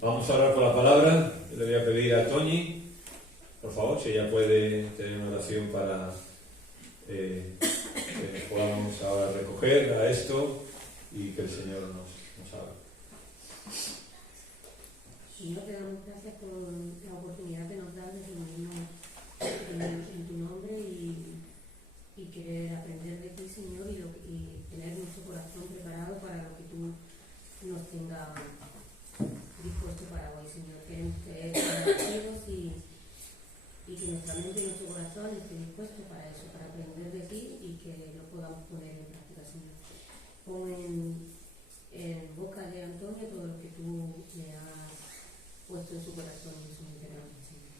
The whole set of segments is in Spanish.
Vamos a orar por la palabra. Le voy a pedir a Toñi, por favor, si ella puede tener una oración para que podamos ahora recoger a esto y que el Señor nos haga. Señor, te damos gracias por la oportunidad que nos das de reunirnos en tu nombre y querer aprender de ti, Señor, y tener nuestro corazón preparado para lo que tú nos tengas dispuesto para hoy, Señor. Queremos ser agradecidos y que nuestra mente y nuestro corazón esté dispuesto para eso, para aprender de ti y que lo podamos poner en práctica, Señor. Pon en boca de Antonio todo lo que tú le has puesto en su corazón y en su interior, Señor,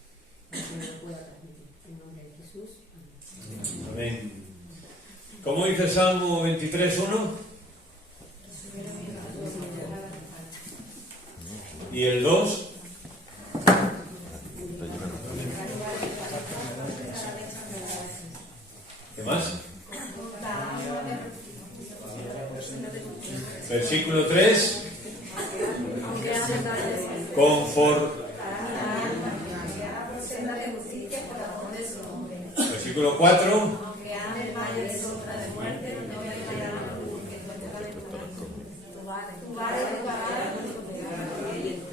para que lo pueda transmitir. En nombre de Jesús. Amén. Amén. ¿Cómo dice el Salmo 23:1? ¿Y el 2? ¿Qué más? Versículo 3. Versículo 4.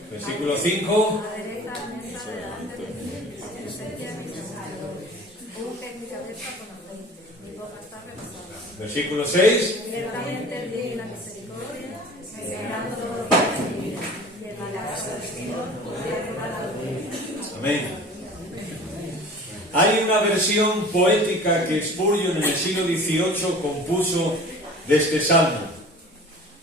Versículo 5. Versículo 6. Amén. Hay una versión poética que Spurgeon en el siglo XVIII compuso de este salmo.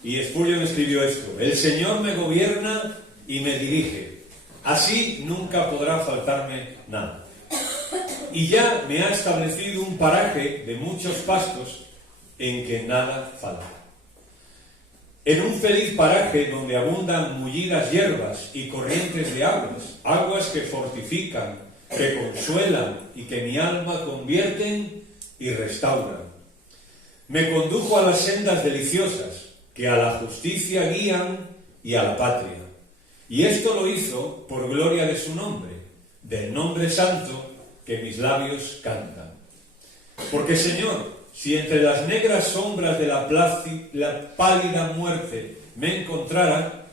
Y Spurgeon escribió esto: el Señor me gobierna y me dirige, así nunca podrá faltarme nada. Y ya me ha establecido un paraje de muchos pastos en que nada falta. En un feliz paraje donde abundan mullidas hierbas y corrientes de aguas, aguas que fortifican, que consuelan y que mi alma convierten y restauran. Me condujo a las sendas deliciosas, que a la justicia guían y a la patria. Y esto lo hizo por gloria de su nombre, del nombre santo que mis labios cantan. Porque, Señor, si entre las negras sombras de la pálida muerte me encontrara,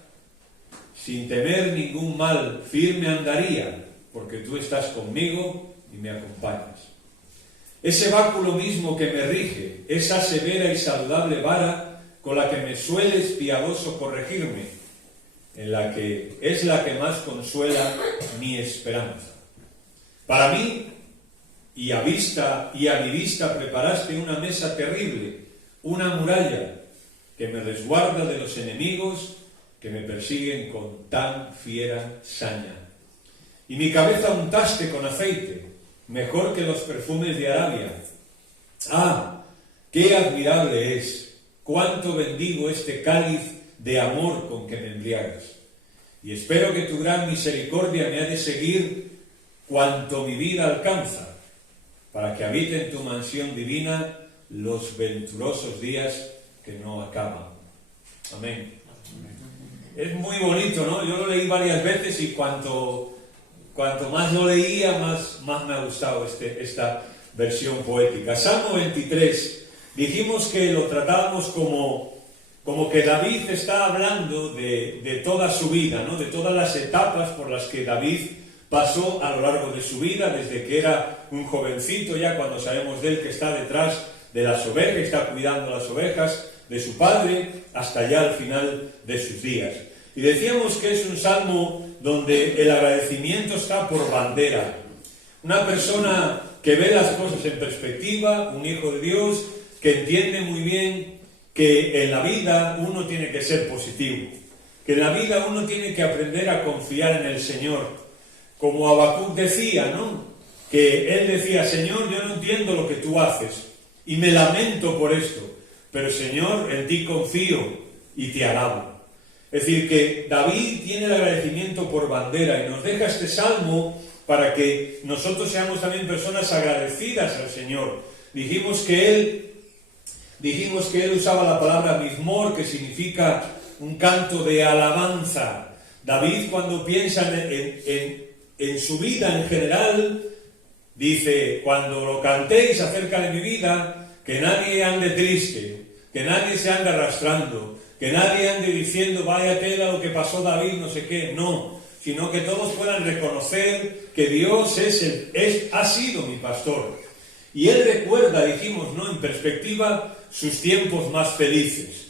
sin temer ningún mal firme andaría, porque tú estás conmigo y me acompañas. Ese báculo mismo que me rige, esa severa y saludable vara con la que me sueles piadoso corregirme, es la que más consuela mi esperanza. Para mí, y a mi vista preparaste una mesa terrible, una muralla que me resguarda de los enemigos que me persiguen con tan fiera saña. Y mi cabeza untaste con aceite, mejor que los perfumes de Arabia. ¡Ah, qué admirable es! ¡Cuánto bendigo este cáliz de amor con que me embriagas! Y espero que tu gran misericordia me ha de seguir cuanto mi vida alcanza, para que habite en tu mansión divina los venturosos días que no acaban. Amén. Es muy bonito, ¿no? Yo lo leí varias veces y cuanto más lo leía, más me ha gustado esta versión poética. Salmo 23, dijimos que lo tratábamos como que David está hablando de toda su vida, ¿no? De todas las etapas por las que David pasó a lo largo de su vida, desde que era un jovencito, ya cuando sabemos de él que está detrás de las ovejas, está cuidando las ovejas de su padre, hasta ya al final de sus días. Y decíamos que es un salmo donde el agradecimiento está por bandera. Una persona que ve las cosas en perspectiva, un hijo de Dios, que entiende muy bien que en la vida uno tiene que ser positivo, que en la vida uno tiene que aprender a confiar en el Señor. Como Habacuc decía, ¿no? Que él decía: Señor, yo no entiendo lo que tú haces y me lamento por esto, pero Señor, en ti confío y te alabo. Es decir, que David tiene el agradecimiento por bandera y nos deja este salmo para que nosotros seamos también personas agradecidas al Señor. Dijimos que él usaba la palabra mizmor, que significa un canto de alabanza, David, cuando piensa en su vida en general, dice: cuando lo cantéis acerca de mi vida, que nadie ande triste, que nadie se ande arrastrando, que nadie ande diciendo vaya tela lo que pasó David, no sé qué. No, sino que todos puedan reconocer que Dios ha sido mi pastor. Y él recuerda, dijimos, ¿no?, en perspectiva, sus tiempos más felices.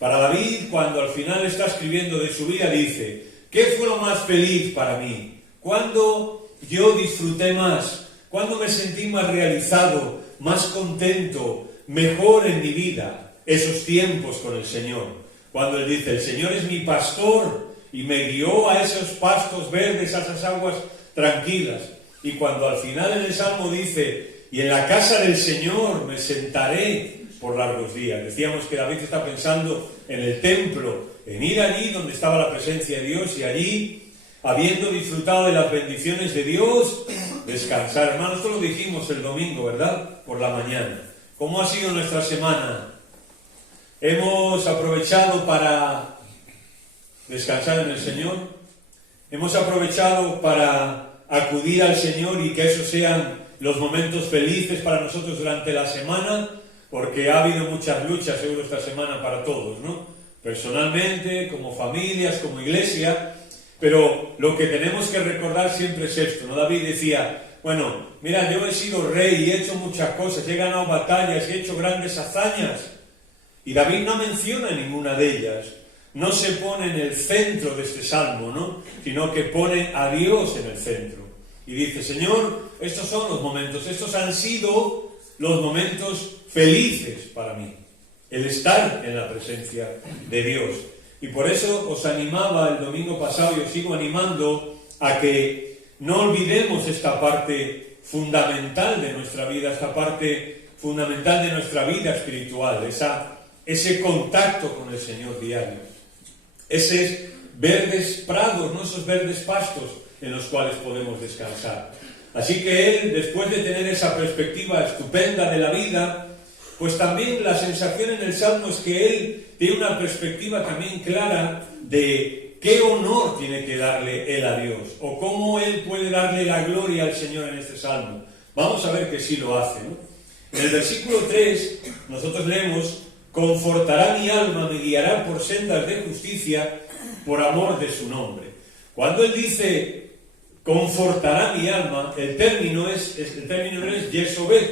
Para David, cuando al final está escribiendo de su vida, dice: ¿qué fue lo más feliz para mí? ¿Cuándo yo disfruté más? ¿Cuándo me sentí más realizado, más contento, mejor en mi vida? Esos tiempos con el Señor. Cuando él dice: el Señor es mi pastor y me guió a esos pastos verdes, a esas aguas tranquilas. Y cuando al final en el Salmo dice: y en la casa del Señor me sentaré por largos días. Decíamos que David está pensando en el templo, en ir allí donde estaba la presencia de Dios, y allí, habiendo disfrutado de las bendiciones de Dios, descansar. Hermanos, esto lo dijimos el domingo, ¿verdad?, por la mañana. ¿Cómo ha sido nuestra semana? ¿Hemos aprovechado para descansar en el Señor? ¿Hemos aprovechado para acudir al Señor y que esos sean los momentos felices para nosotros durante la semana? Porque ha habido muchas luchas, seguro, esta semana para todos, ¿no? Personalmente, como familias, como iglesia. Pero lo que tenemos que recordar siempre es esto, ¿no? David decía: bueno, mira, yo he sido rey y he hecho muchas cosas, he ganado batallas y he hecho grandes hazañas. Y David no menciona ninguna de ellas. No se pone en el centro de este salmo, ¿no?, sino que pone a Dios en el centro. Y dice: Señor, estos son los momentos, estos han sido los momentos felices para mí, el estar en la presencia de Dios. Y por eso os animaba el domingo pasado y os sigo animando a que no olvidemos esta parte fundamental de nuestra vida, esta parte fundamental de nuestra vida espiritual, ese contacto con el Señor diario, esos verdes prados, ¿no?, esos verdes pastos en los cuales podemos descansar. Así que él, después de tener esa perspectiva estupenda de la vida, pues también la sensación en el Salmo es que él tiene una perspectiva también clara de qué honor tiene que darle él a Dios, o cómo él puede darle la gloria al Señor en este Salmo. Vamos a ver que sí lo hace, ¿no? En el versículo 3 nosotros leemos: confortará mi alma, me guiará por sendas de justicia, por amor de su nombre. Cuando él dice confortará mi alma, el término es yesobed,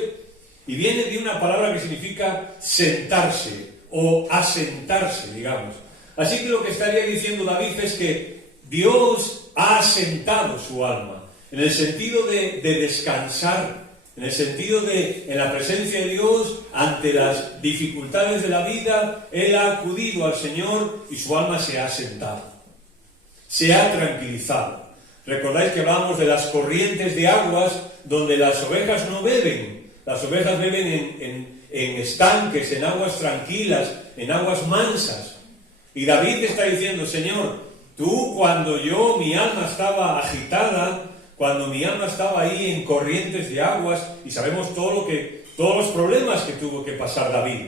y viene de una palabra que significa sentarse o asentarse, digamos. Así que lo que estaría diciendo David es que Dios ha asentado su alma, en el sentido de descansar, en el sentido de, en la presencia de Dios, ante las dificultades de la vida, él ha acudido al Señor y su alma se ha asentado, se ha tranquilizado. Recordáis que hablamos de las corrientes de aguas donde las ovejas no beben. Las ovejas beben en estanques, en aguas tranquilas, en aguas mansas. Y David está diciendo: Señor, tú, cuando mi alma estaba agitada, cuando mi alma estaba ahí en corrientes de aguas, y sabemos todos los problemas que tuvo que pasar David,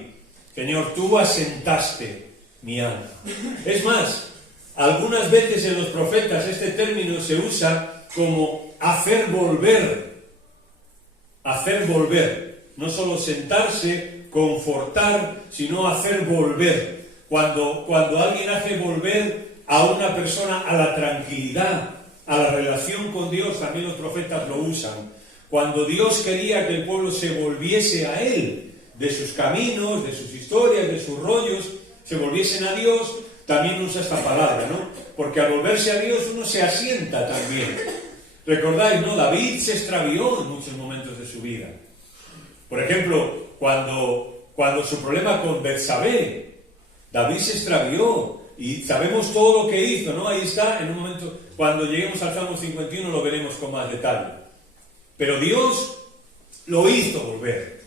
Señor, tú asentaste mi alma. Es más, algunas veces en los profetas este término se usa como hacer volver. Hacer volver. No solo sentarse, confortar, sino hacer volver. Cuando alguien hace volver a una persona a la tranquilidad, a la relación con Dios, también los profetas lo usan. Cuando Dios quería que el pueblo se volviese a Él, de sus caminos, de sus historias, de sus rollos, se volviesen a Dios, también usa esta palabra, ¿no? Porque al volverse a Dios uno se asienta también. Recordáis, ¿no? David se extravió en muchos momentos de su vida. Por ejemplo, cuando su problema con Betsabé, David se extravió y sabemos todo lo que hizo, ¿no? Ahí está, en un momento, cuando lleguemos al Salmo 51 lo veremos con más detalle. Pero Dios lo hizo volver.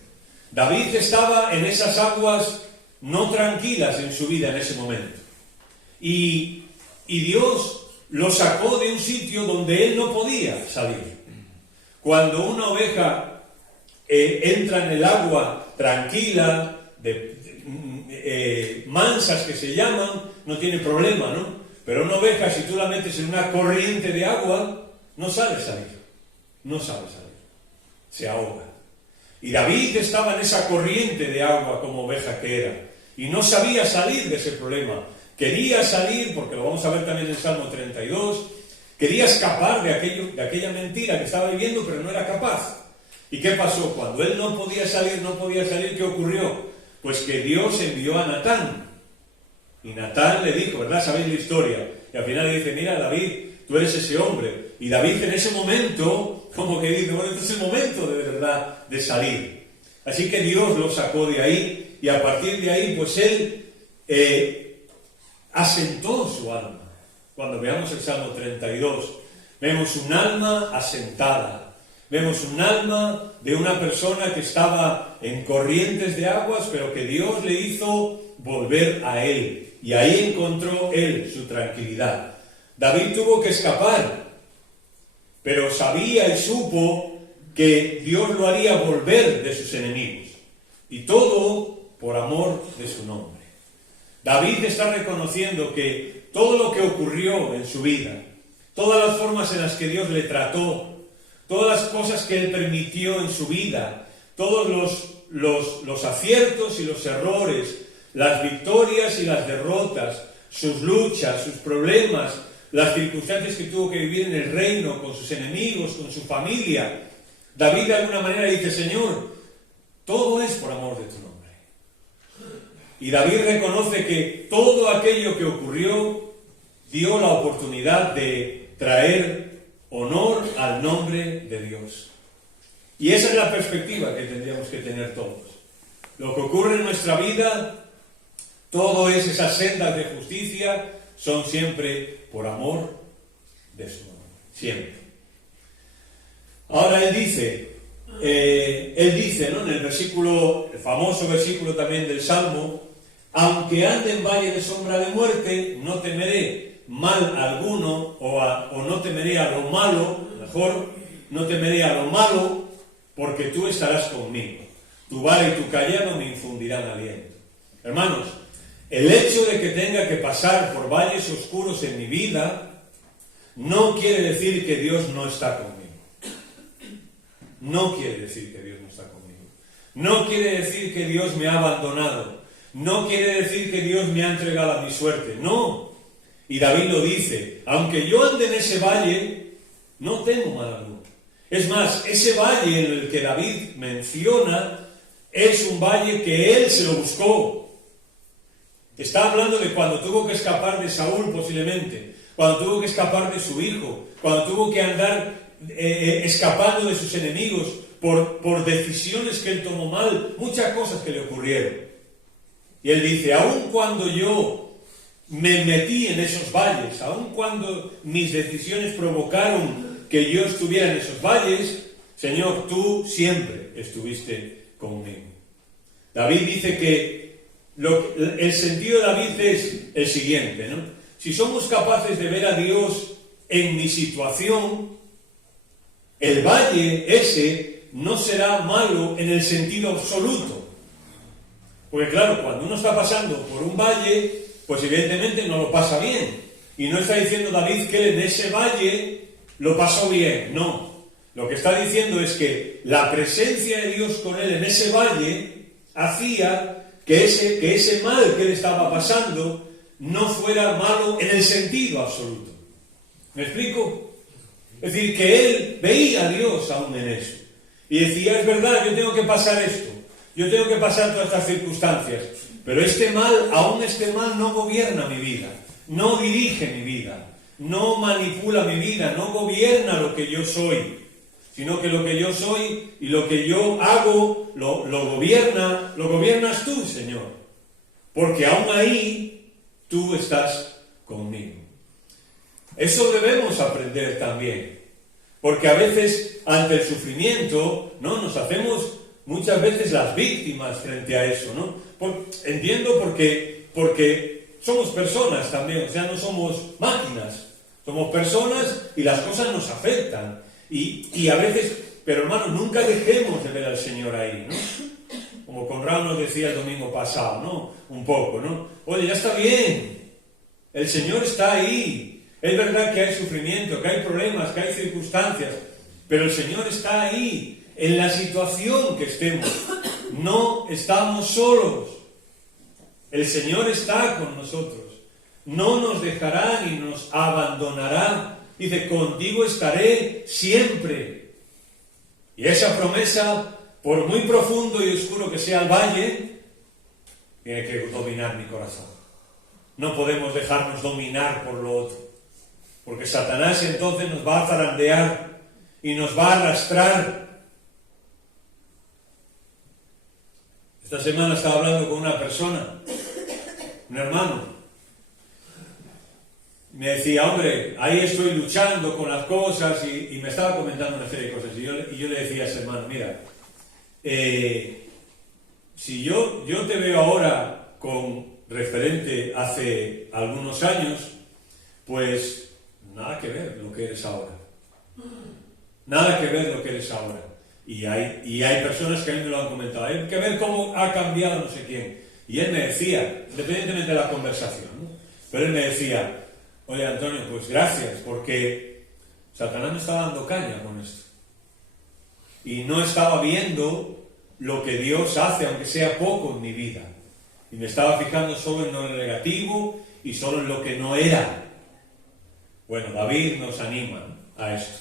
David estaba en esas aguas no tranquilas en su vida en ese momento. Y Dios lo sacó de un sitio donde él no podía salir. Cuando una oveja entra en el agua tranquila, mansas que se llaman, no tiene problema, ¿no? Pero una oveja, si tú la metes en una corriente de agua, no sabe salir. No sabe salir. Se ahoga. Y David estaba en esa corriente de agua como oveja que era. Y no sabía salir de ese problema. Quería salir, porque lo vamos a ver también en el Salmo 32, quería escapar de aquella mentira que estaba viviendo, pero no era capaz. ¿Y qué pasó? Cuando él no podía salir, ¿qué ocurrió? Pues que Dios envió a Natán. Y Natán le dijo, ¿verdad? Sabéis la historia. Y al final le dice, mira, David, tú eres ese hombre. Y David en ese momento, como que dice, bueno, este es el momento de verdad de salir. Así que Dios lo sacó de ahí, y a partir de ahí, pues él asentó su alma. Cuando veamos el Salmo 32, vemos un alma asentada. Vemos un alma de una persona que estaba en corrientes de aguas, pero que Dios le hizo volver a él. Y ahí encontró él su tranquilidad. David tuvo que escapar, pero sabía y supo que Dios lo haría volver de sus enemigos. Y todo por amor de su nombre. David está reconociendo que todo lo que ocurrió en su vida, todas las formas en las que Dios le trató, todas las cosas que él permitió en su vida, todos los aciertos y los errores, las victorias y las derrotas, sus luchas, sus problemas, las circunstancias que tuvo que vivir en el reino, con sus enemigos, con su familia. David de alguna manera dice, Señor, todo es por amor de tu nombre. Y David reconoce que todo aquello que ocurrió dio la oportunidad de traer honor al nombre de Dios. Y esa es la perspectiva que tendríamos que tener todos. Lo que ocurre en nuestra vida, todo es esas sendas de justicia, son siempre por amor de su nombre. Siempre. Ahora él dice, ¿no? En el famoso versículo también del Salmo, aunque ande en valle de sombra de muerte, no temeré mal alguno, o no temeré a lo malo, mejor, no temeré a lo malo, porque tú estarás conmigo. Tu vara y tu callado me infundirán aliento. Hermanos, el hecho de que tenga que pasar por valles oscuros en mi vida, no quiere decir que Dios no está conmigo. No quiere decir que Dios no está conmigo. No quiere decir que Dios me ha abandonado. No quiere decir que Dios me ha entregado a mi suerte. No. Y David lo dice, aunque yo ande en ese valle, no temo mal alguno. Es más, ese valle en el que David menciona es un valle que él se lo buscó. Está hablando de cuando tuvo que escapar de Saúl posiblemente, cuando tuvo que escapar de su hijo, cuando tuvo que andar escapando de sus enemigos por decisiones que él tomó mal, muchas cosas que le ocurrieron. Y él dice, aun cuando yo me metí en esos valles, aun cuando mis decisiones provocaron que yo estuviera en esos valles, Señor, tú siempre estuviste conmigo. David dice que el sentido de David es el siguiente, ¿no? Si somos capaces de ver a Dios en mi situación, el valle ese no será malo en el sentido absoluto. Porque claro, cuando uno está pasando por un valle, pues evidentemente no lo pasa bien. Y no está diciendo David que él en ese valle lo pasó bien, no. Lo que está diciendo es que la presencia de Dios con él en ese valle hacía que ese mal que él estaba pasando no fuera malo en el sentido absoluto. ¿Me explico? Es decir, que él veía a Dios aún en eso. Y decía, es verdad, yo tengo que pasar esto. Yo tengo que pasar todas estas circunstancias. Pero aún este mal no gobierna mi vida. No dirige mi vida. No manipula mi vida. No gobierna lo que yo soy. Sino que lo que yo soy y lo que yo hago lo gobiernas tú, Señor. Porque aún ahí tú estás conmigo. Eso debemos aprender también. Porque a veces, ante el sufrimiento, ¿no? Nos hacemos muchas veces las víctimas frente a eso, ¿no? Entiendo porque somos personas también, o sea, no somos máquinas. Somos personas y las cosas nos afectan. Y a veces, pero hermanos, nunca dejemos de ver al Señor ahí, ¿no? Como Conrado nos decía el domingo pasado, ¿no? Un poco, ¿no? Oye, ya está bien. El Señor está ahí. Es verdad que hay sufrimiento, que hay problemas, que hay circunstancias, pero el Señor está ahí, en la situación que estemos. No estamos solos. El Señor está con nosotros. No nos dejará ni nos abandonará. Dice, contigo estaré siempre. Y esa promesa, por muy profundo y oscuro que sea el valle, tiene que dominar mi corazón. No podemos dejarnos dominar por lo otro, porque Satanás entonces nos va a zarandear y nos va a arrastrar. Esta semana estaba hablando con una persona, un hermano. Me decía, hombre, ahí estoy luchando con las cosas y me estaba comentando una serie de cosas. Y yo le decía a ese hermano, mira, si yo te veo ahora con referente hace algunos años, pues nada que ver lo que eres ahora. Nada que ver lo que eres ahora. Y hay personas que a mí me lo han comentado. Hay que ver cómo ha cambiado no sé quién. Y él me decía, independientemente de la conversación, ¿no? Pero él me decía, oye Antonio, pues gracias, porque Satanás me estaba dando caña con esto. Y no estaba viendo lo que Dios hace, aunque sea poco en mi vida. Y me estaba fijando solo en lo negativo y solo en lo que no era. Bueno, David nos anima a esto.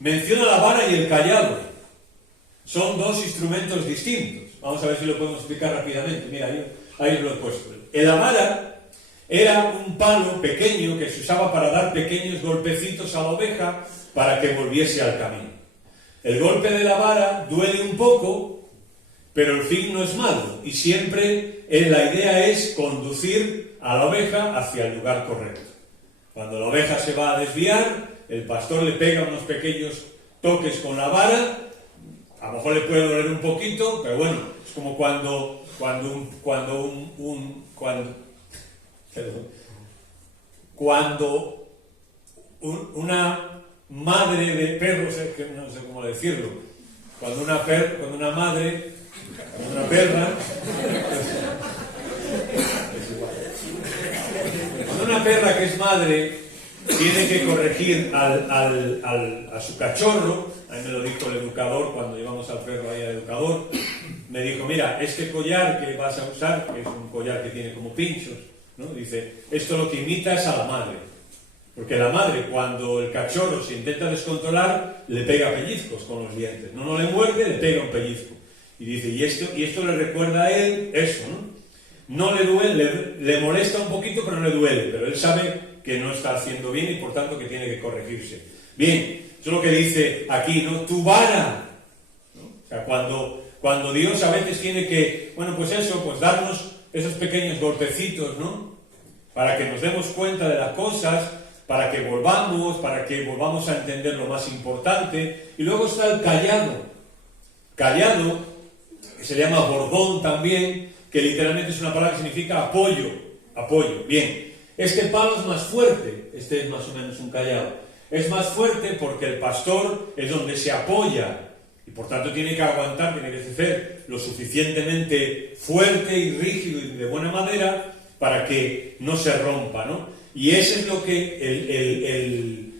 Menciona la vara y el cayado. Son dos instrumentos distintos. Vamos a ver si lo podemos explicar rápidamente. Mira, ahí lo he puesto. La vara era un palo pequeño que se usaba para dar pequeños golpecitos a la oveja para que volviese al camino. El golpe de la vara duele un poco, pero el fin no es malo. Y siempre la idea es conducir a la oveja hacia el lugar correcto. Cuando la oveja se va a desviar, el pastor le pega unos pequeños toques con la vara. A lo mejor le puede doler un poquito, pero bueno, es como cuando una madre de perros, no sé cómo decirlo, cuando una perra, cuando una perra que es madre tiene que corregir a su cachorro. A mí me lo dijo el educador cuando llevamos al perro ahí al educador. Me dijo, mira, este collar que vas a usar, que es un collar que tiene como pinchos, ¿no? Dice, esto lo que imita es a la madre. Porque la madre, cuando el cachorro se intenta descontrolar, le pega pellizcos con los dientes. No le muerde, le pega un pellizco. Y dice, y esto le recuerda a él eso, ¿no? No le duele, le molesta un poquito, pero no le duele. Pero él sabe que no está haciendo bien y por tanto que tiene que corregirse. Bien, eso es lo que dice aquí, ¿no? Tu vara, ¿no? O sea, cuando Dios a veces tiene que, pues darnos esos pequeños golpecitos, ¿no? Para que nos demos cuenta de las cosas, para que volvamos a entender lo más importante. Y luego está el cayado. Cayado, que se llama bordón también, que literalmente es una palabra que significa apoyo. Bien, este palo es más fuerte, este es más o menos un cayado. Es más fuerte porque el pastor es donde se apoya y por tanto tiene que aguantar, tiene que ser lo suficientemente fuerte y rígido y de buena madera para que no se rompa, ¿no? Y eso es lo que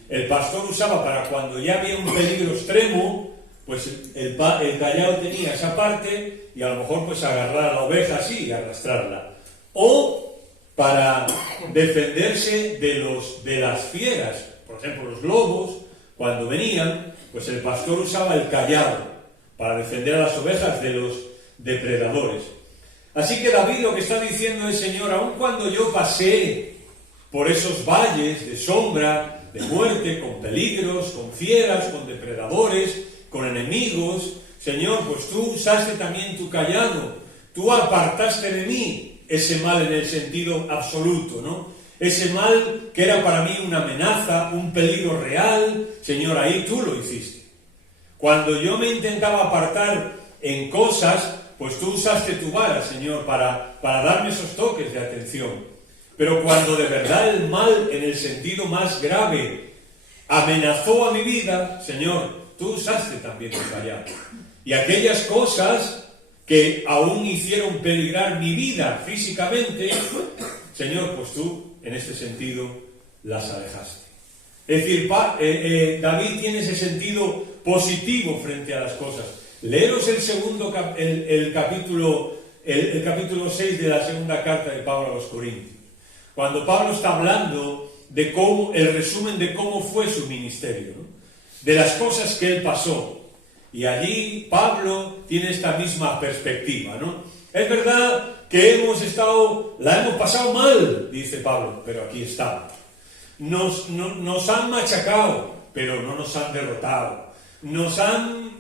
el pastor usaba para cuando ya había un peligro extremo, pues el cayado tenía esa parte y a lo mejor pues agarrar a la oveja así y arrastrarla. O para defenderse de las fieras, por ejemplo los lobos, cuando venían, pues el pastor usaba el cayado para defender a las ovejas de los depredadores. Así que David lo que está diciendo es, Señor, aun cuando yo pasé por esos valles de sombra, de muerte, con peligros, con fieras, con depredadores, con enemigos, Señor, pues tú usaste también tu cayado, tú apartaste de mí ese mal en el sentido absoluto, ¿no? Ese mal que era para mí una amenaza, un peligro real, Señor, ahí tú lo hiciste. Cuando yo me intentaba apartar en cosas, pues tú usaste tu vara, Señor, para darme esos toques de atención. Pero cuando de verdad el mal, en el sentido más grave, amenazó a mi vida, Señor, tú usaste también tu cayado. Y aquellas cosas que aún hicieron peligrar mi vida físicamente, Señor, pues tú en este sentido, las alejaste. Es decir, David tiene ese sentido positivo frente a las cosas. Leeros el capítulo 6 de la segunda carta de Pablo a los Corintios, cuando Pablo está hablando de el resumen de cómo fue su ministerio, ¿no? De las cosas que él pasó. Y allí Pablo tiene esta misma perspectiva, ¿no? Es verdad que la hemos pasado mal, dice Pablo, pero aquí estamos. Nos han machacado, pero no nos han derrotado. Nos han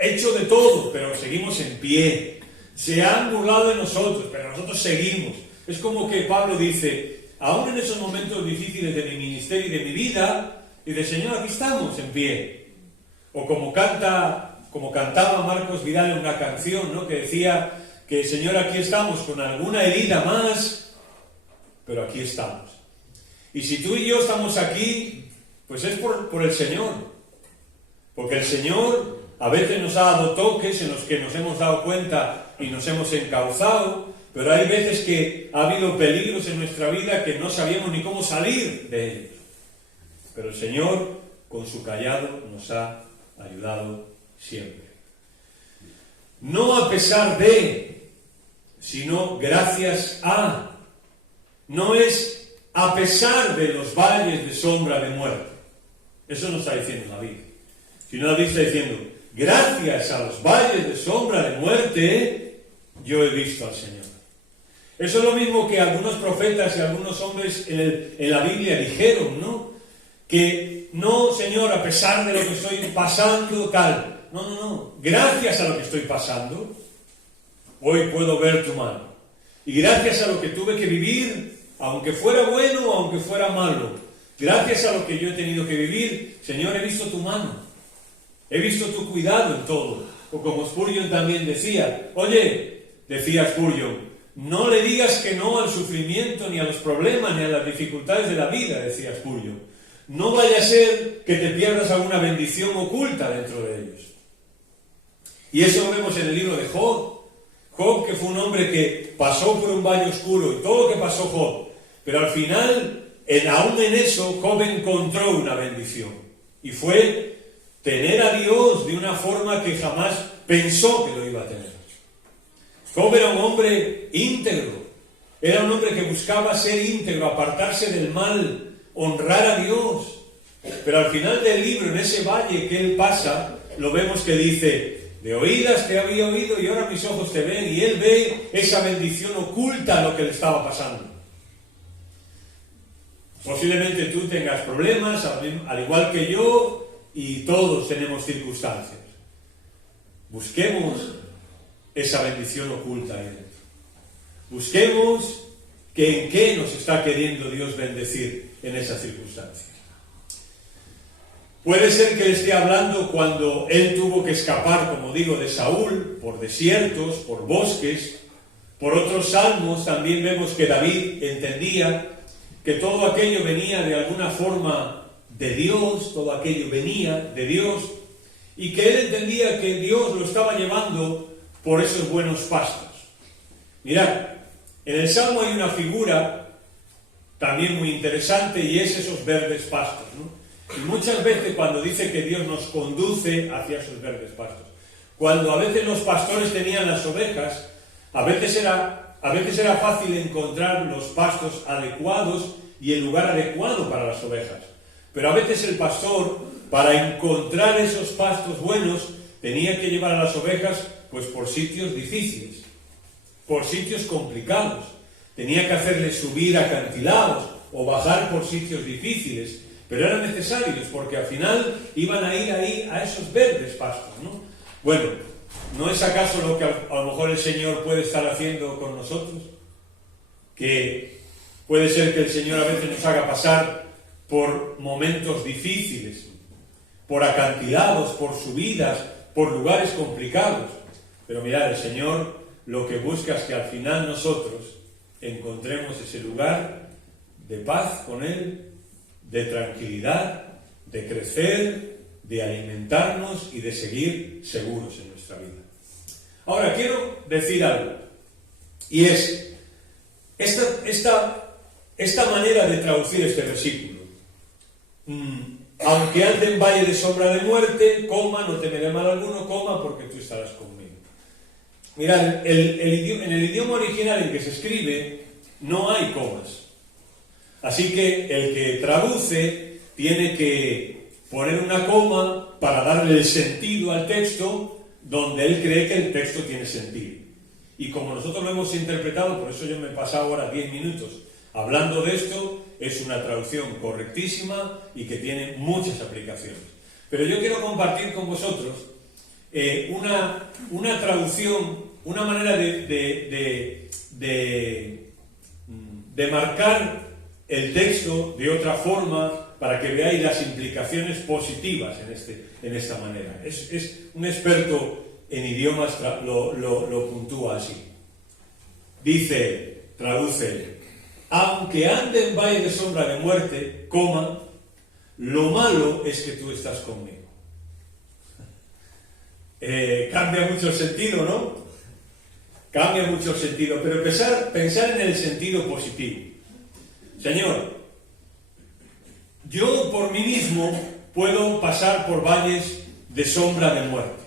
hecho de todo, pero seguimos en pie. Se han burlado de nosotros, pero nosotros seguimos. Es como que Pablo dice, aún en esos momentos difíciles de mi ministerio y de mi vida, dice, Señor, aquí estamos en pie. O como cantaba Marcos Vidal en una canción, ¿no? Que decía que, Señor, aquí estamos con alguna herida más, pero aquí estamos. Y si tú y yo estamos aquí, pues es por el Señor. Porque el Señor a veces nos ha dado toques en los que nos hemos dado cuenta y nos hemos encauzado, pero hay veces que ha habido peligros en nuestra vida que no sabíamos ni cómo salir de ellos. Pero el Señor, con su cayado, nos ha ayudado siempre. No a pesar de, sino gracias a. No es a pesar de los valles de sombra de muerte. Eso no está diciendo David. Sino David está diciendo, gracias a los valles de sombra de muerte, yo he visto al Señor. Eso es lo mismo que algunos profetas y algunos hombres en la Biblia dijeron, ¿no? Que no, Señor, a pesar de lo que estoy pasando, tal. No. Gracias a lo que estoy pasando, hoy puedo ver tu mano. Y gracias a lo que tuve que vivir, aunque fuera bueno o aunque fuera malo, gracias a lo que yo he tenido que vivir, Señor, he visto tu mano. He visto tu cuidado en todo. O como Spurgeon también decía, decía Spurgeon, no le digas que no al sufrimiento, ni a los problemas, ni a las dificultades de la vida, decía Spurgeon. No vaya a ser que te pierdas alguna bendición oculta dentro de ellos. Y eso lo vemos en el libro de Job. Job, que fue un hombre que pasó por un valle oscuro, y todo lo que pasó Job. Pero al final, aún en eso, Job encontró una bendición. Y fue tener a Dios de una forma que jamás pensó que lo iba a tener. Job era un hombre íntegro. Era un hombre que buscaba ser íntegro, apartarse del mal, honrar a Dios. Pero al final del libro, en ese valle que él pasa, lo vemos que dice, de oídas te había oído y ahora mis ojos te ven. Y él ve esa bendición oculta a lo que le estaba pasando. Posiblemente tú tengas problemas, al igual que yo, y todos tenemos circunstancias. Busquemos esa bendición oculta ahí dentro. Busquemos en qué nos está queriendo Dios bendecir en esas circunstancias. Puede ser que le esté hablando cuando él tuvo que escapar, como digo, de Saúl, por desiertos, por bosques. Por otros salmos también vemos que David entendía que todo aquello venía de alguna forma de Dios, todo aquello venía de Dios, y que él entendía que Dios lo estaba llevando por esos buenos pastos. Mirad, en el Salmo hay una figura también muy interesante, y es esos verdes pastos, ¿no? Y muchas veces cuando dice que Dios nos conduce hacia esos verdes pastos, cuando a veces los pastores tenían las ovejas, a veces era fácil encontrar los pastos adecuados y el lugar adecuado para las ovejas. Pero a veces el pastor, para encontrar esos pastos buenos, tenía que llevar a las ovejas pues por sitios difíciles, por sitios complicados. Tenía que hacerles subir acantilados o bajar por sitios difíciles, pero eran necesarios porque al final iban a ir ahí a esos verdes pastos, ¿no? Bueno, ¿no es acaso lo que a lo mejor el Señor puede estar haciendo con nosotros? Que puede ser que el Señor a veces nos haga pasar por momentos difíciles, por acantilados, por subidas, por lugares complicados. Pero mirad, el Señor lo que busca es que al final nosotros encontremos ese lugar de paz con Él, de tranquilidad, de crecer, de alimentarnos y de seguir seguros en nuestra vida. Ahora, quiero decir algo, y es, esta manera de traducir este versículo. Aunque ande en valle de sombra de muerte, coma, no temeré mal alguno, coma, porque tú estarás conmigo. Mirad, en el idioma original en que se escribe no hay comas. Así que el que traduce tiene que poner una coma para darle el sentido al texto donde él cree que el texto tiene sentido. Y como nosotros lo hemos interpretado, por eso yo me he pasado ahora 10 minutos hablando de esto, es una traducción correctísima y que tiene muchas aplicaciones. Pero yo quiero compartir con vosotros una traducción, una manera de marcar el texto de otra forma para que veáis las implicaciones positivas en esta manera. Es un experto en idiomas lo puntúa así. Dice, traduce, aunque ande en valle de sombra de muerte, coma, lo malo es que tú estás conmigo. Cambia mucho el sentido, ¿no? Cambia mucho el sentido, pero pensar en el sentido positivo. Señor, yo por mí mismo puedo pasar por valles de sombra de muerte.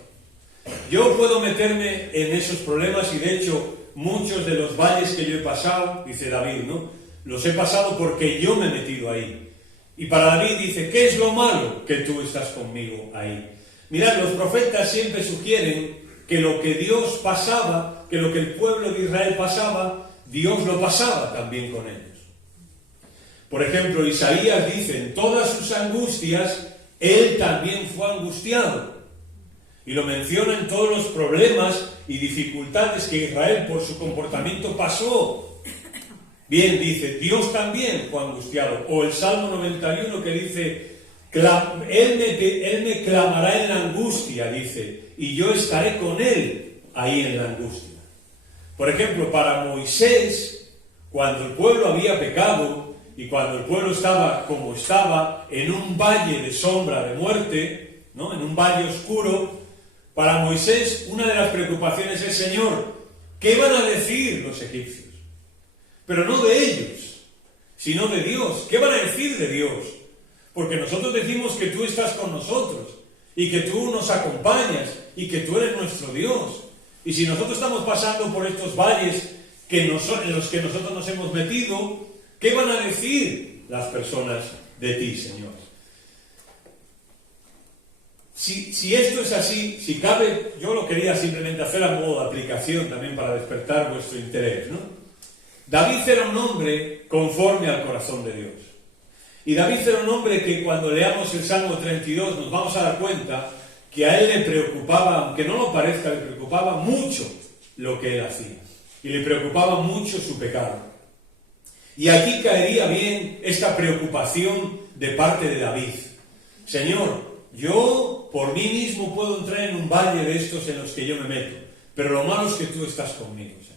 Yo puedo meterme en esos problemas y de hecho muchos de los valles que yo he pasado, dice David, ¿no? Los he pasado porque yo me he metido ahí. Y para David dice, ¿qué es lo malo que tú estás conmigo ahí? Mirad, los profetas siempre sugieren que lo que Dios pasaba, que lo que el pueblo de Israel pasaba, Dios lo pasaba también con ellos. Por ejemplo, Isaías dice, en todas sus angustias, él también fue angustiado. Y lo menciona en todos los problemas y dificultades que Israel por su comportamiento pasó. Bien, dice, Dios también fue angustiado. O el Salmo 91 que dice, él me clamará en la angustia, dice, y yo estaré con él ahí en la angustia. Por ejemplo, para Moisés, cuando el pueblo había pecado y cuando el pueblo estaba como estaba, en un valle de sombra de muerte, ¿no? En un valle oscuro, para Moisés una de las preocupaciones es, Señor, ¿qué van a decir los egipcios? Pero no de ellos, sino de Dios. ¿Qué van a decir de Dios? Porque nosotros decimos que tú estás con nosotros y que tú nos acompañas y que tú eres nuestro Dios. Y si nosotros estamos pasando por estos valles en los que nosotros nos hemos metido, ¿qué van a decir las personas de ti, Señor? Si esto es así, si cabe, yo lo quería simplemente hacer a modo de aplicación también para despertar vuestro interés, ¿no? David era un hombre conforme al corazón de Dios. Y David era un hombre que cuando leamos el Salmo 32 nos vamos a dar cuenta que a él le preocupaba, aunque no lo parezca, le preocupaba mucho lo que él hacía. Y le preocupaba mucho su pecado. Y aquí caería bien esta preocupación de parte de David. Señor, yo por mí mismo puedo entrar en un valle de estos en los que yo me meto, pero lo malo es que tú estás conmigo, Señor.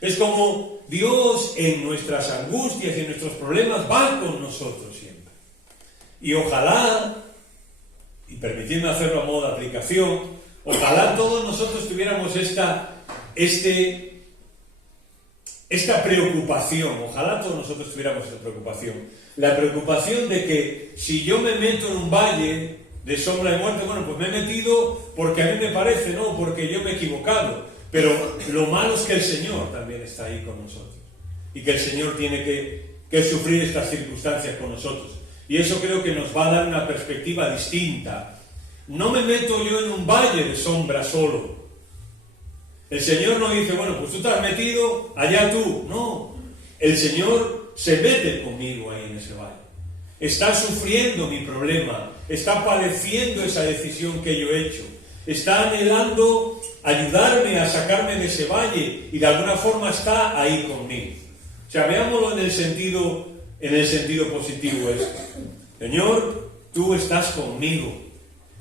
Es como Dios en nuestras angustias y en nuestros problemas va con nosotros siempre. Y ojalá, y permitidme hacerlo a modo de aplicación, ojalá todos nosotros tuviéramos esta preocupación, ojalá todos nosotros tuviéramos esta preocupación. La preocupación de que si yo me meto en un valle de sombra de muerte, bueno, pues me he metido porque a mí me parece, no, porque yo me he equivocado. Pero lo malo es que el Señor también está ahí con nosotros. Y que el Señor tiene que sufrir estas circunstancias con nosotros. Y eso creo que nos va a dar una perspectiva distinta. No me meto yo en un valle de sombra solo. El Señor no dice, bueno, pues tú te has metido, allá tú. No, el Señor se mete conmigo ahí en ese valle. Está sufriendo mi problema, está padeciendo esa decisión que yo he hecho, está anhelando ayudarme a sacarme de ese valle y de alguna forma está ahí conmigo. O sea, veámoslo en el sentido positivo esto. Señor, tú estás conmigo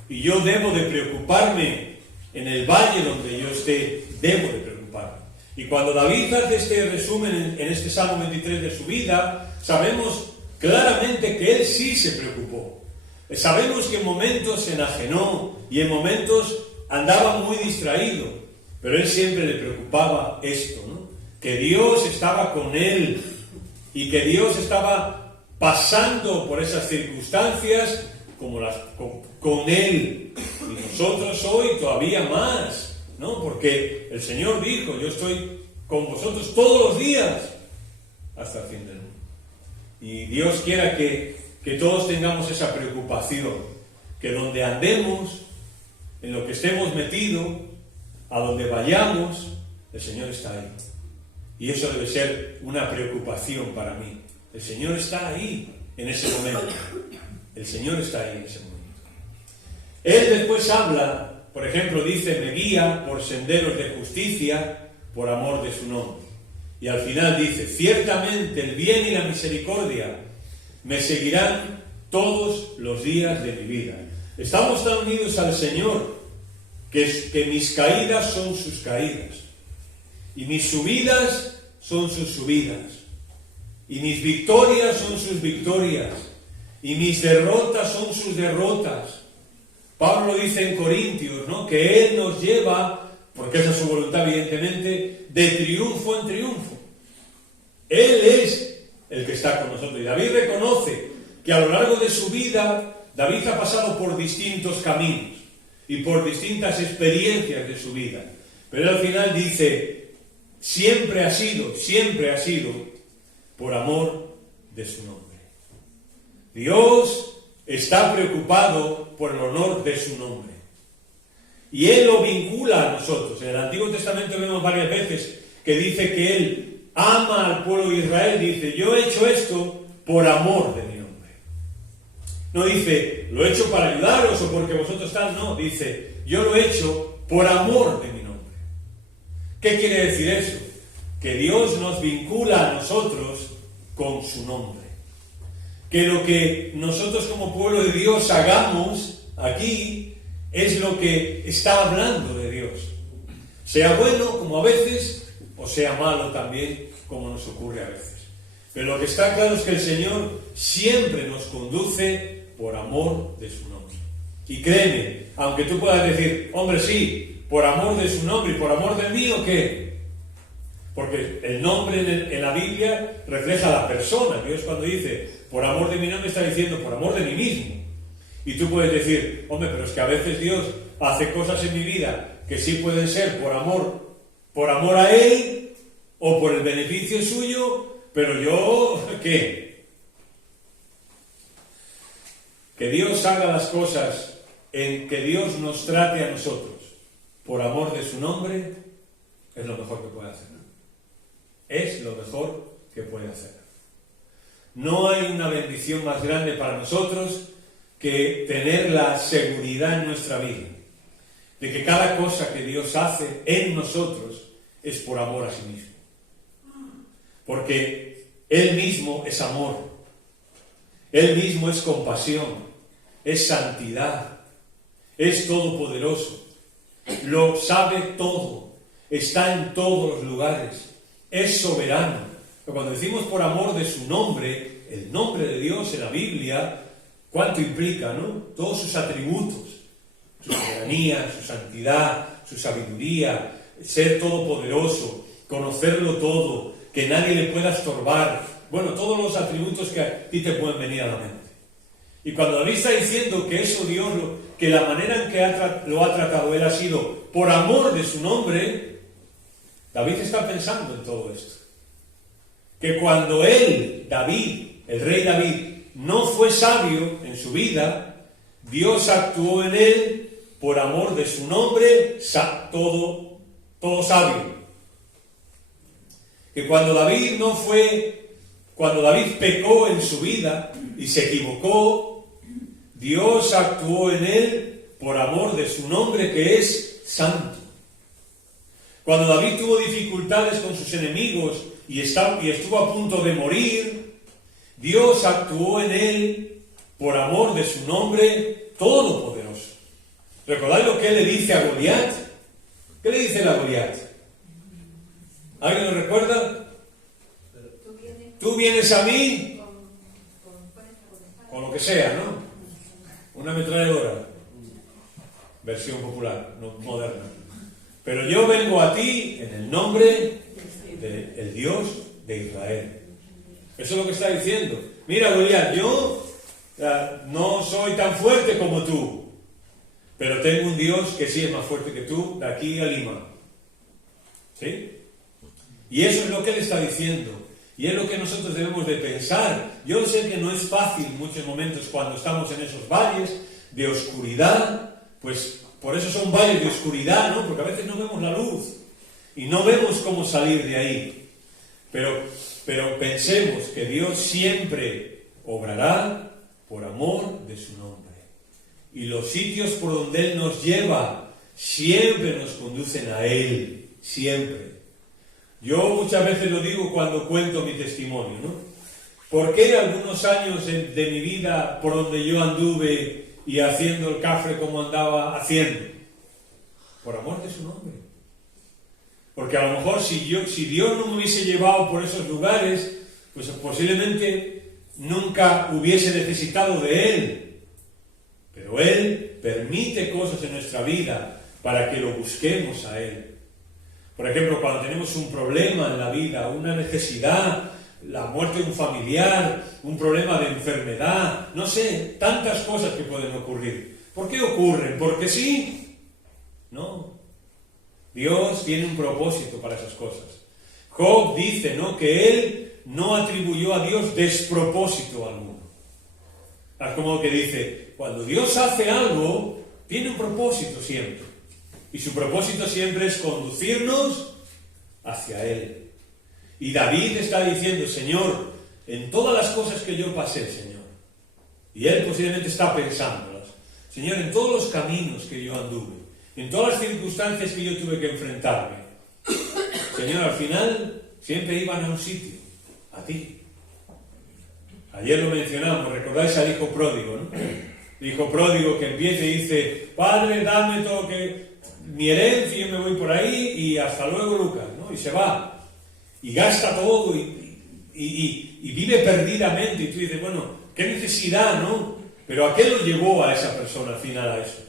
y yo debo de preocuparme en el valle donde yo esté, debo de preocuparme. Y cuando David hace este resumen en este Salmo 23 de su vida, sabemos claramente que él sí se preocupó. Sabemos que en momentos se enajenó y en momentos andaba muy distraído, pero él siempre le preocupaba esto, ¿no? Que Dios estaba con él y que Dios estaba pasando por esas circunstancias con Él, y nosotros hoy todavía más, ¿no? Porque el Señor dijo, yo estoy con vosotros todos los días hasta el fin del mundo. Y Dios quiera que todos tengamos esa preocupación, que donde andemos, en lo que estemos metidos, a donde vayamos, el Señor está ahí. Y eso debe ser una preocupación para mí. El Señor está ahí en ese momento. El Señor está ahí en ese momento. Él después habla, por ejemplo, dice, me guía por senderos de justicia por amor de su nombre. Y al final dice, ciertamente el bien y la misericordia me seguirán todos los días de mi vida. Estamos tan unidos al Señor que mis caídas son sus caídas, y mis subidas son sus subidas, y mis victorias son sus victorias, y mis derrotas son sus derrotas. Pablo dice en Corintios, ¿no?, que Él nos lleva, porque esa es su voluntad evidentemente, de triunfo en triunfo. Él es el que está con nosotros. Y David reconoce que a lo largo de su vida, David ha pasado por distintos caminos y por distintas experiencias de su vida. Pero al final dice, siempre ha sido por amor de su nombre. Dios está preocupado por el honor de su nombre. Y Él lo vincula a nosotros. En el Antiguo Testamento vemos varias veces que dice que Él ama al pueblo de Israel. Dice, yo he hecho esto por amor de mi nombre. No dice, lo he hecho para ayudaros o porque vosotros tal. No, dice, yo lo he hecho por amor de mi nombre. ¿Qué quiere decir eso? Que Dios nos vincula a nosotros con su nombre. Que lo que nosotros como pueblo de Dios hagamos aquí es lo que está hablando de Dios. Sea bueno como a veces, o sea malo también como nos ocurre a veces. Pero lo que está claro es que el Señor siempre nos conduce por amor de su nombre. Y créeme, aunque tú puedas decir, hombre, sí, por amor de su nombre y por amor del mío, ¿qué? Porque el nombre en la Biblia refleja a la persona. Dios cuando dice, por amor de mi nombre, está diciendo, por amor de mí mismo. Y tú puedes decir, hombre, pero es que a veces Dios hace cosas en mi vida que sí pueden ser por amor a Él o por el beneficio suyo, pero yo, ¿qué? Que Dios haga las cosas, que Dios nos trate a nosotros por amor de su nombre, es lo mejor que puede hacer. Es lo mejor que puede hacer. No hay una bendición más grande para nosotros que tener la seguridad en nuestra vida de que cada cosa que Dios hace en nosotros es por amor a sí mismo. Porque Él mismo es amor, Él mismo es compasión, es santidad, es todopoderoso, lo sabe todo, está en todos los lugares, es soberano. Pero cuando decimos por amor de su nombre, el nombre de Dios en la Biblia, ¿cuánto implica, no? Todos sus atributos, su soberanía, su santidad, su sabiduría, ser todopoderoso, conocerlo todo, que nadie le pueda estorbar. Bueno, todos los atributos que a ti te pueden venir a la mente. Y cuando David está diciendo que eso Dios, que la manera en que lo ha tratado Él ha sido por amor de su nombre, David está pensando en todo esto. Que cuando él, David, el rey David, no fue sabio en su vida, Dios actuó en él por amor de su nombre, todo sabio. Que cuando David pecó en su vida y se equivocó, Dios actuó en él por amor de su nombre, que es santo. Cuando David tuvo dificultades con sus enemigos y estuvo a punto de morir, Dios actuó en él por amor de su nombre todopoderoso. ¿Recordáis lo que él le dice a Goliat? ¿Qué le dice a Goliat? ¿Alguien lo recuerda? Tú vienes a mí con lo que sea, ¿no? Una ametralladora, versión popular, no moderna. Pero yo vengo a ti en el nombre del Dios de Israel. Eso es lo que está diciendo. Mira, Goliat, yo no soy tan fuerte como tú, pero tengo un Dios que sí es más fuerte que tú, de aquí a Lima. ¿Sí? Y eso es lo que él está diciendo. Y es lo que nosotros debemos de pensar. Yo sé que no es fácil en muchos momentos cuando estamos en esos valles de oscuridad, pues por eso son valles de oscuridad, ¿no? Porque a veces no vemos la luz y no vemos cómo salir de ahí. Pero pensemos que Dios siempre obrará por amor de su nombre. Y los sitios por donde Él nos lleva siempre nos conducen a Él, siempre. Yo muchas veces lo digo cuando cuento mi testimonio, ¿no? ¿Por qué algunos años de mi vida por donde yo anduve y haciendo el cafre como andaba haciendo? Por amor de su nombre. Porque a lo mejor si Dios no me hubiese llevado por esos lugares, pues posiblemente nunca hubiese necesitado de Él. Pero Él permite cosas en nuestra vida para que lo busquemos a Él. Por ejemplo, cuando tenemos un problema en la vida, una necesidad, la muerte de un familiar, un problema de enfermedad, no sé, tantas cosas que pueden ocurrir. ¿Por qué ocurren? ¿Porque sí? No. Dios tiene un propósito para esas cosas. Job dice, ¿no?, que él no atribuyó a Dios despropósito alguno. Es como que dice, cuando Dios hace algo, tiene un propósito siempre. Y su propósito siempre es conducirnos hacia Él. Y David está diciendo, Señor, en todas las cosas que yo pasé, Señor, y él posiblemente está pensándolas, Señor, en todos los caminos que yo anduve, en todas las circunstancias que yo tuve que enfrentarme, Señor, al final siempre iban a un sitio, a ti. Ayer lo mencionamos, recordáis al hijo pródigo, ¿no? El hijo pródigo que empieza y dice, Padre, dame todo mi herencia, yo me voy por ahí y hasta luego, Lucas, ¿no? Y se va y gasta todo y vive perdidamente. Y tú dices, bueno, qué necesidad, ¿no? Pero ¿a qué lo llevó a esa persona al final a eso?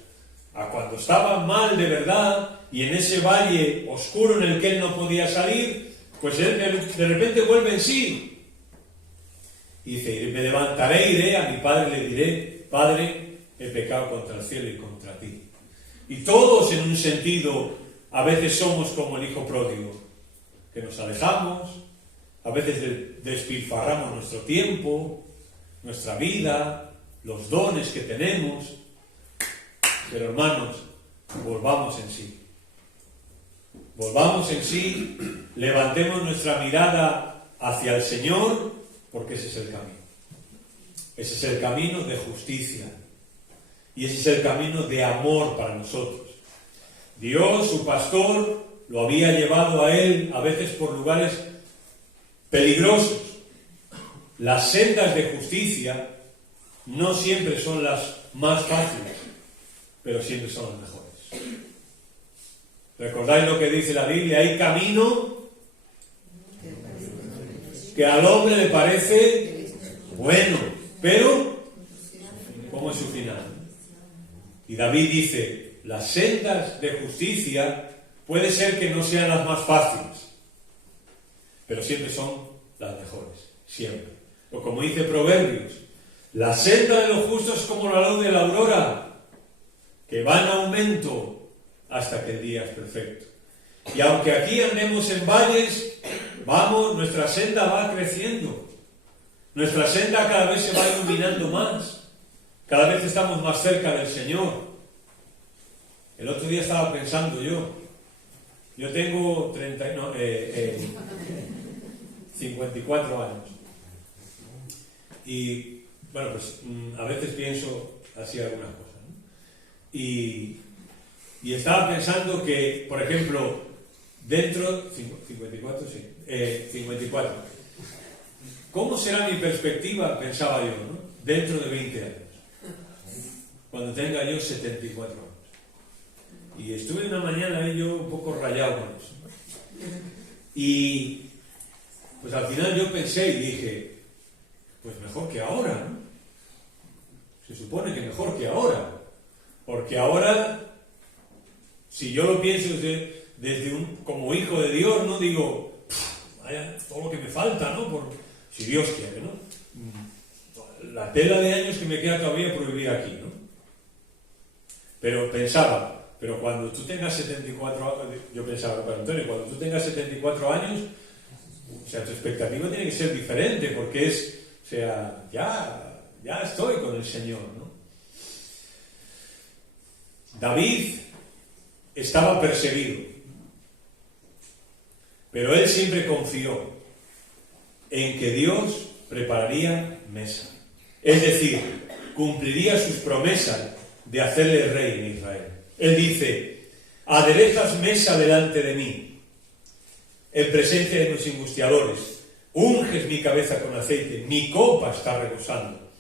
A cuando estaba mal de verdad y en ese valle oscuro en el que él no podía salir, pues él de repente vuelve en sí y dice, me levantaré, iré a mi padre, le diré, Padre, he pecado contra el cielo y contra ti. Y todos en un sentido a veces somos como el hijo pródigo, que nos alejamos, a veces despilfarramos nuestro tiempo, nuestra vida, los dones que tenemos, pero hermanos, volvamos en sí. Volvamos en sí, levantemos nuestra mirada hacia el Señor, porque ese es el camino. Ese es el camino de justicia. Y ese es el camino de amor para nosotros. Dios, su pastor, lo había llevado a él a veces por lugares peligrosos. Las sendas de justicia no siempre son las más fáciles, pero siempre son las mejores. ¿Recordáis lo que dice la Biblia? Hay camino que al hombre le parece bueno, pero ¿cómo es su final? Y David dice, las sendas de justicia puede ser que no sean las más fáciles, pero siempre son las mejores, siempre. O como dice Proverbios, la senda de los justos es como la luz de la aurora, que va en aumento hasta que el día es perfecto. Y aunque aquí andemos en valles, nuestra senda va creciendo. Nuestra senda cada vez se va iluminando más. Cada vez estamos más cerca del Señor. El otro día estaba pensando yo tengo 54 años. Y bueno, pues a veces pienso así algunas cosas, ¿no? Y estaba pensando que, por ejemplo, 54, sí, 54. ¿Cómo será mi perspectiva, pensaba yo, ¿no?, dentro de 20 años? Cuando tenga yo 74 años. Y estuve una mañana ahí yo un poco rayado con eso. Y pues al final yo pensé y dije, pues mejor que ahora, ¿no? Se supone que mejor que ahora. Porque ahora, si yo lo pienso como hijo de Dios, no digo, vaya, todo lo que me falta, ¿no? Si Dios quiere, ¿no? La tela de años que me queda todavía por vivir aquí, ¿no? Pero pensaba, pero cuando tú tengas 74 años, yo pensaba, pero Antonio, cuando tú tengas 74 años, o sea, tu expectativa tiene que ser diferente, porque o sea, ya estoy con el Señor, ¿no? David estaba perseguido, pero él siempre confió en que Dios prepararía mesa. Es decir, cumpliría sus promesas de hacerle rey en Israel. Él dice: aderezas mesa delante de mí, en presencia de mis angustiadores, unges mi cabeza con aceite, mi copa está rebosando.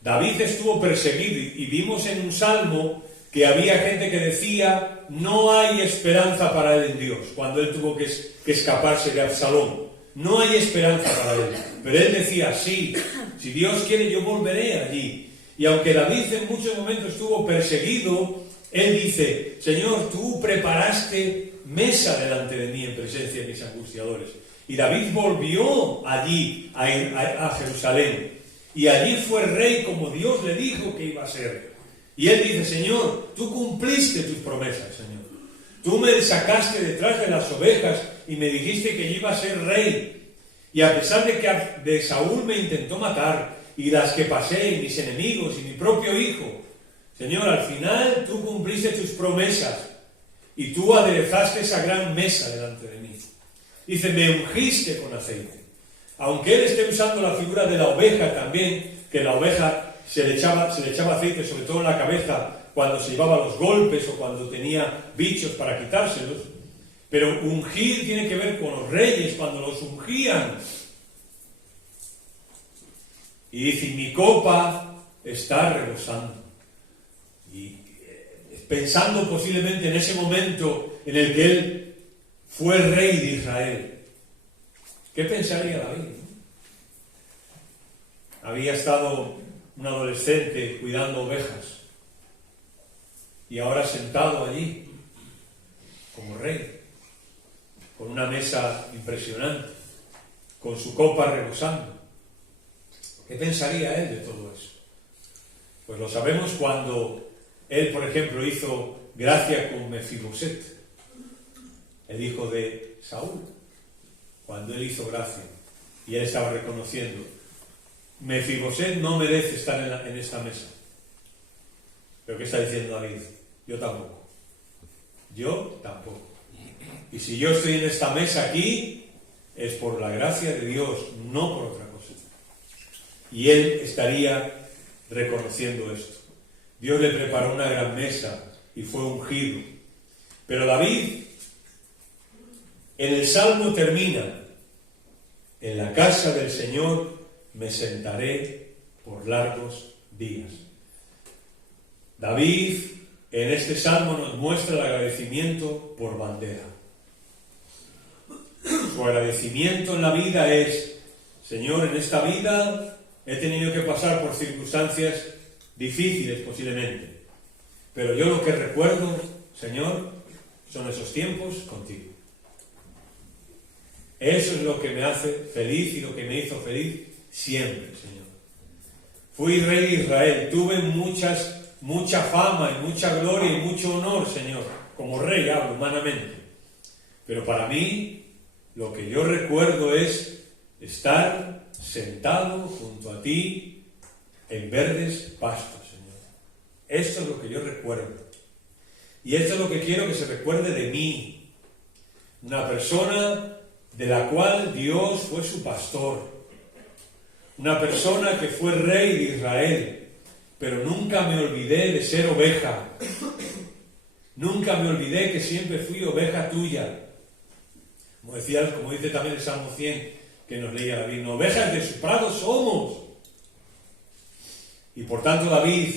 David estuvo perseguido y vimos en un salmo que había gente que decía: no hay esperanza para él en Dios, cuando él tuvo que escaparse de Absalón. No hay esperanza para él. Pero él decía: sí, si Dios quiere yo volveré allí. Y aunque David en muchos momentos estuvo perseguido, él dice: Señor, tú preparaste mesa delante de mí en presencia de mis angustiadores. Y David volvió allí a Jerusalén, y allí fue rey como Dios le dijo que iba a ser. Y él dice: Señor, tú cumpliste tus promesas, Señor. Tú me sacaste detrás de las ovejas y me dijiste que yo iba a ser rey. Y a pesar de que de Saúl me intentó matar, y las que pasé, y mis enemigos, y mi propio hijo, Señor, al final tú cumpliste tus promesas, y tú aderezaste esa gran mesa delante de mí. Dice: me ungiste con aceite. Aunque él esté usando la figura de la oveja también, que la oveja se le echaba aceite sobre todo en la cabeza cuando se llevaba los golpes o cuando tenía bichos para quitárselos. Pero ungir tiene que ver con los reyes, cuando los ungían. Y dice: mi copa está rebosando. Y pensando posiblemente en ese momento en el que él fue rey de Israel, ¿qué pensaría David? Había estado un adolescente cuidando ovejas y ahora sentado allí como rey, con una mesa impresionante, con su copa rebosando. ¿Qué pensaría él de todo eso? Pues lo sabemos cuando él, por ejemplo, hizo gracia con Mefiboset, el hijo de Saúl. Cuando él hizo gracia y él estaba reconociendo: Mefiboset no merece estar en esta mesa. ¿Pero qué está diciendo David? Yo tampoco. Yo tampoco. Y si yo estoy en esta mesa aquí, es por la gracia de Dios, no por otra cosa. Y él estaría reconociendo esto. Dios le preparó una gran mesa y fue ungido. Pero David, en el Salmo termina: en la casa del Señor me sentaré por largos días. David, en este Salmo, nos muestra el agradecimiento por bandera. Su agradecimiento en la vida es: Señor, en esta vida he tenido que pasar por circunstancias difíciles posiblemente, pero yo lo que recuerdo, Señor, son esos tiempos contigo. Eso es lo que me hace feliz y lo que me hizo feliz siempre, Señor. Fui rey de Israel, tuve mucha fama y mucha gloria y mucho honor, Señor, como rey, hablo humanamente. Pero para mí, lo que yo recuerdo es estar sentado junto a ti en verdes pastos, Señor. Esto es lo que yo recuerdo. Y esto es lo que quiero que se recuerde de mí. Una persona de la cual Dios fue su pastor. Una persona que fue rey de Israel, pero nunca me olvidé de ser oveja. Nunca me olvidé que siempre fui oveja tuya. Como dice también el Salmo 100, que nos leía David: ovejas de su prado somos. Y por tanto David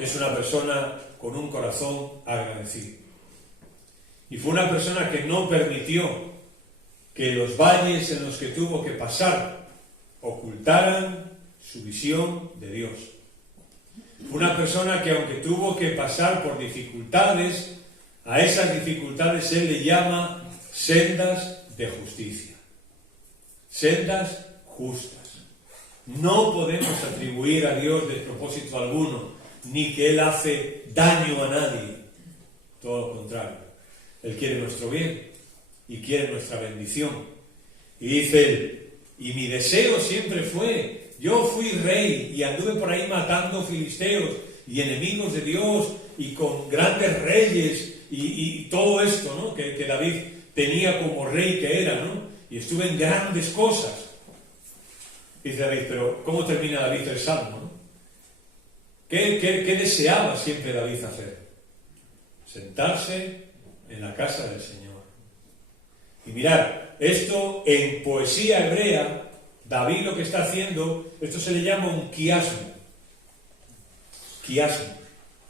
es una persona con un corazón agradecido. Y fue una persona que no permitió que los valles en los que tuvo que pasar ocultaran su visión de Dios. Fue una persona que, aunque tuvo que pasar por dificultades, a esas dificultades él le llama sendas de justicia. sendas justas. No podemos atribuir a Dios despropósito alguno, ni que Él hace daño a nadie. Todo lo contrario. Él quiere nuestro bien y quiere nuestra bendición. Y dice Él, y mi deseo siempre fue, yo fui rey y anduve por ahí matando filisteos y enemigos de Dios y con grandes reyes y todo esto, ¿no? que David tenía como rey que era, ¿no? Y estuve en grandes cosas. Dice David, pero ¿cómo termina David el Salmo? ¿No? ¿Qué deseaba siempre David hacer? Sentarse en la casa del Señor. Y mirad, esto en poesía hebrea, David lo que está haciendo, esto se le llama un quiasmo. Quiasmo.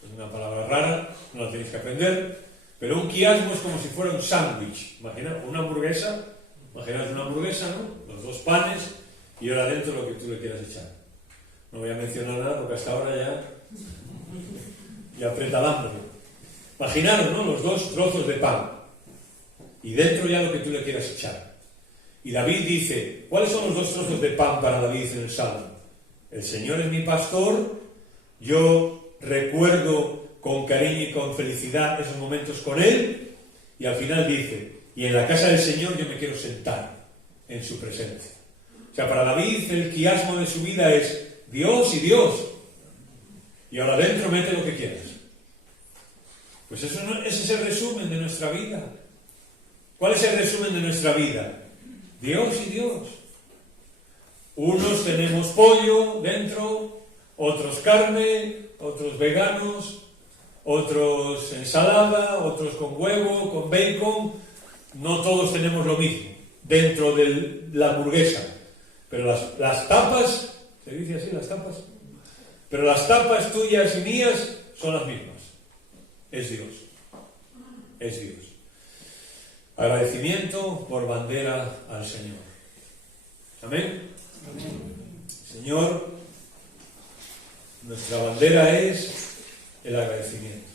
Es una palabra rara, no la tenéis que aprender, pero un quiasmo es como si fuera un sándwich. Imaginad una hamburguesa, imaginad una hamburguesa, ¿no? Los dos panes y ahora dentro lo que tú le quieras echar. No voy a mencionar nada porque hasta ahora ya aprieta el hambre. Imaginaros, ¿no? Los dos trozos de pan y dentro ya lo que tú le quieras echar. Y David dice, ¿cuáles son los dos trozos de pan para David en el Salmo? El Señor es mi pastor, yo recuerdo con cariño y con felicidad esos momentos con Él, y al final dice, y en la casa del Señor yo me quiero sentar en su presencia. O sea, para David el quiasmo de su vida es Dios y Dios, y ahora dentro mete lo que quieras. Pues ese es el resumen de nuestra vida. ¿Cuál es el resumen de nuestra vida? Dios y Dios. Unos tenemos pollo dentro, otros carne, otros veganos, otros ensalada, otros con huevo, con bacon. No todos tenemos lo mismo dentro de la hamburguesa. Pero las tapas, ¿se dice así, las tapas? Pero las tapas tuyas y mías son las mismas. Es Dios. Es Dios. Agradecimiento por bandera al Señor. Amén. Señor, nuestra bandera es el agradecimiento.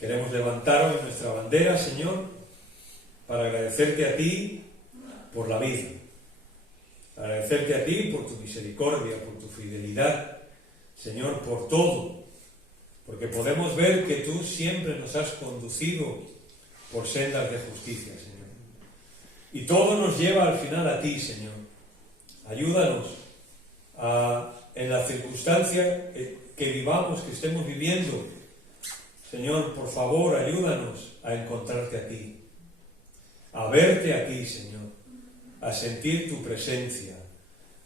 Queremos levantar hoy nuestra bandera, Señor, para agradecerte a ti por la vida. Agradecerte a ti por tu misericordia, por tu fidelidad, Señor, por todo. Porque podemos ver que tú siempre nos has conducido por sendas de justicia, Señor. Y todo nos lleva al final a ti, Señor. Ayúdanos en la circunstancia que vivamos, que estemos viviendo. Señor, por favor, ayúdanos a encontrarte a ti, a verte a ti, Señor, a sentir tu presencia,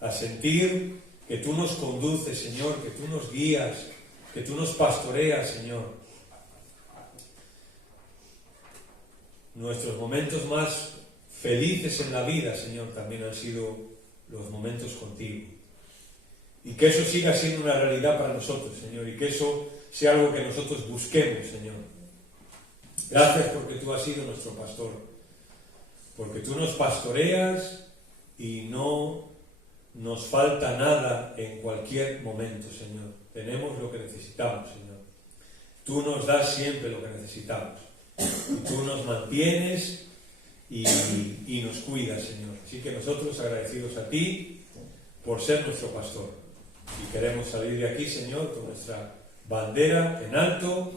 a sentir que tú nos conduces, Señor, que tú nos guías, que tú nos pastoreas, Señor. Nuestros momentos más felices en la vida, Señor, también han sido los momentos contigo. Y que eso siga siendo una realidad para nosotros, Señor, y que eso sea algo que nosotros busquemos, Señor. Gracias porque tú has sido nuestro pastor, porque tú nos pastoreas y no nos falta nada en cualquier momento, Señor. Tenemos lo que necesitamos, Señor. Tú nos das siempre lo que necesitamos. Y tú nos mantienes y nos cuidas, Señor. Así que nosotros agradecidos a ti por ser nuestro pastor. Y queremos salir de aquí, Señor, con nuestra bandera en alto,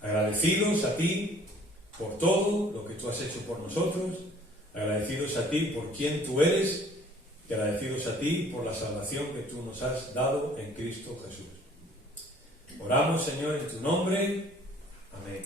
agradecidos a ti por todo lo que tú has hecho por nosotros, agradecidos a ti por quien tú eres y agradecidos a ti por la salvación que tú nos has dado en Cristo Jesús. Oramos, Señor, en tu nombre. Amén.